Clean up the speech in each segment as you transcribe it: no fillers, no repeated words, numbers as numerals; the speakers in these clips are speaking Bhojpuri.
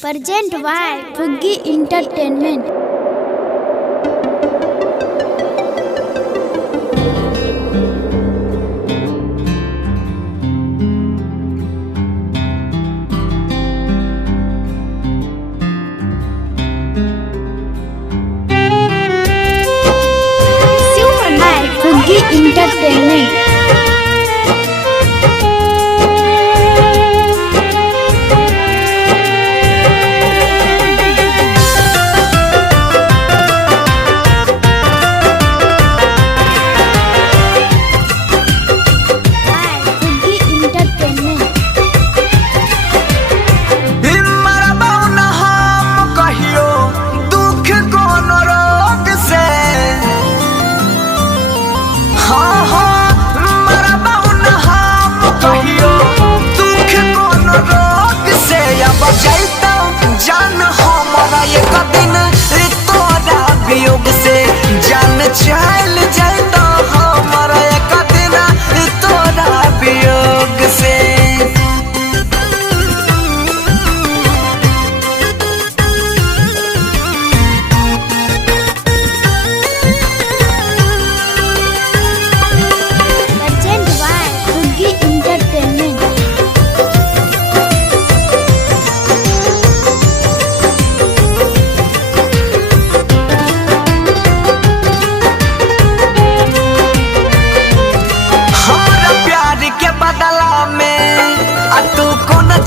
Present by Phuggy Entertainment. Phuggy Entertainment. जान हमारा एक दिन तोरा वियोग से जान चल जाता हमारा एक दिन तोरा वियोग से। Present by Phuggy Entertainment.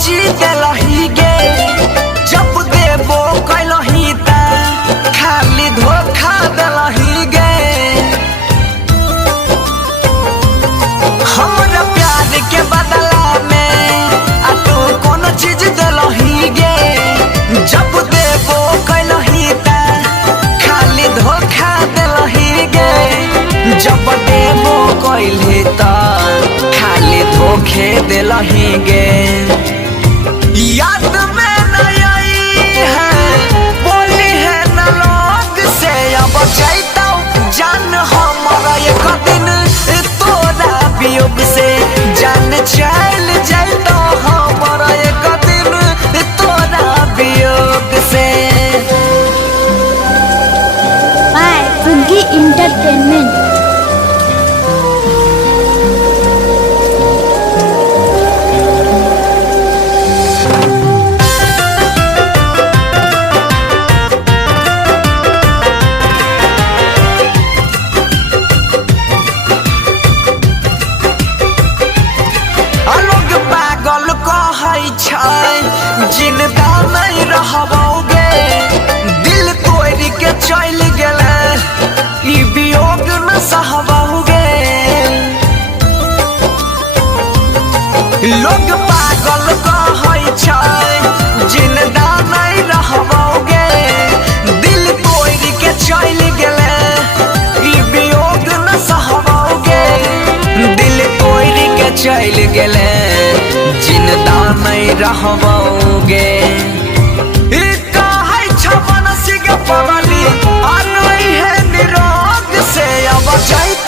चीज लही गे जब देबो कैलही ता खाली धोखा दलही गे। हमरा प्यार के बदला में तू कौन चीज दलही गे जब देबो कैलही ता खाली धोखा दलही गे। जब देबो कैले ता खाली धोखे दलही गे। याद में न आई है बोली है न लोग से अब जाता जान हमारा एक दिन तोरा वियोग से जान चल जाता हमारा एक दिन तोरा वियोग से। By Phuggy Entertainment. जिंदा नहीं रहबोगे दिल तोड़ के चल गेले ई वियोग न सहबोगे। लोग पागल कहै छै जिंदा नहीं रहबोगे दिल तोड़ के चल गेले ई वियोग न सहबोगे। दिल तोड़ के चल गेले जिंदा नहीं रहबोगे। कहै छ मनसी के पगली आ नहीं है निरोग से अब जाइत